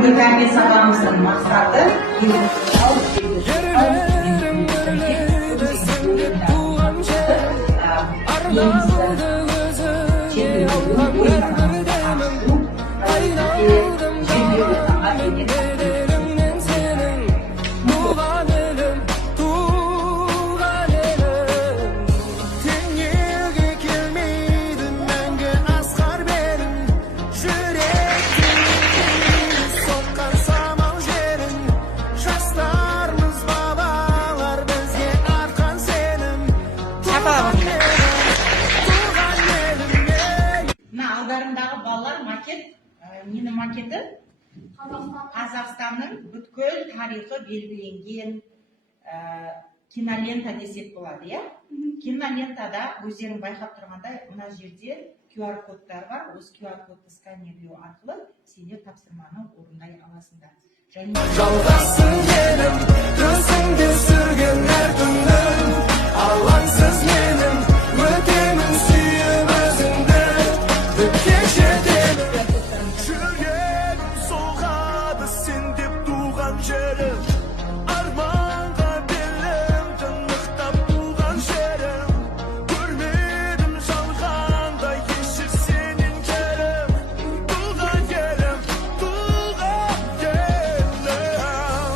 Бүгінгі тәрбие сабағымыздың мақсаты алдарындағы балалар макет, нені макеті? Қазақстанның бүткіл тарихы белгіленген кинолента десек болады, иә? Кинолентада өздерің байқап тұрғандай, мына жерде QR кодтар бар. Осы QR кодты сканерлеу арқылы сендер тапсырманы орындай аласыңдар. Жалғасын елім, төсіңде сүрген әр күнім, алаңсыз менің, өтемін сүйіп өзіңді, кешедемін. Жүрегім соғады сен деп туған жерім, арманға белім, тынықтап туған жерім, көрмедім жалғанда ешір сенен керім, туған елім, туған елім.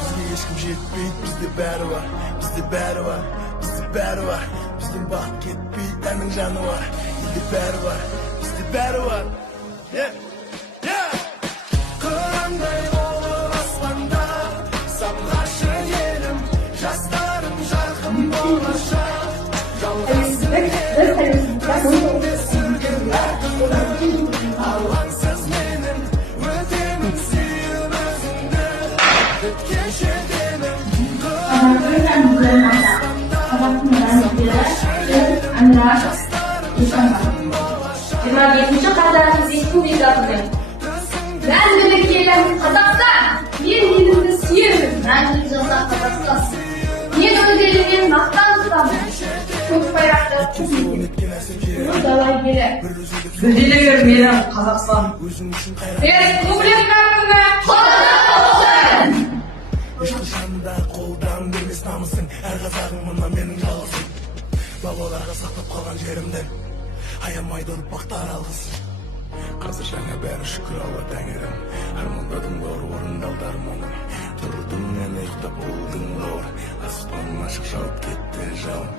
Бізге ешкім жетпейді, бізде бәрі бар, бізде бәрі бар, бізде бәрі бар, бізден бақыт кетпейді, әннің жаны бар, елде бәрі бар, бізде бәрі бар. Қырандай болып аспанда, самғашы елім, жастарым жарқын болашақ, жалғасын елім, төсіңде сүрген әр күнім, алаңсыз менің, өтемін сүйіп өзіңді, кешедемін. Қазақ Республикасының мәңгілік елім Қазақстан, мен елімді сүйемін, мәңгілік жасақ Қазақстан. Мен өз елімнен мақтан тұтамын, көк байрақты қыз етемін. Дала елі, Гүлдене бер менің Қазақстан. Республика күні қолда болсын. Ешқашан да қолдан бермес намысың, әр қазағың мына менің жалғызым. Бабаларға сақтап қалған жерімді, аямайды ұрпақтар алғызсын. Қазір жаңа бәрі шүкір Алла тәңірім, армандадым бауыр орындалды арманым, тұрдым мен ұйықтап болдың бауыр, аспан ашық жауып кетті жауын.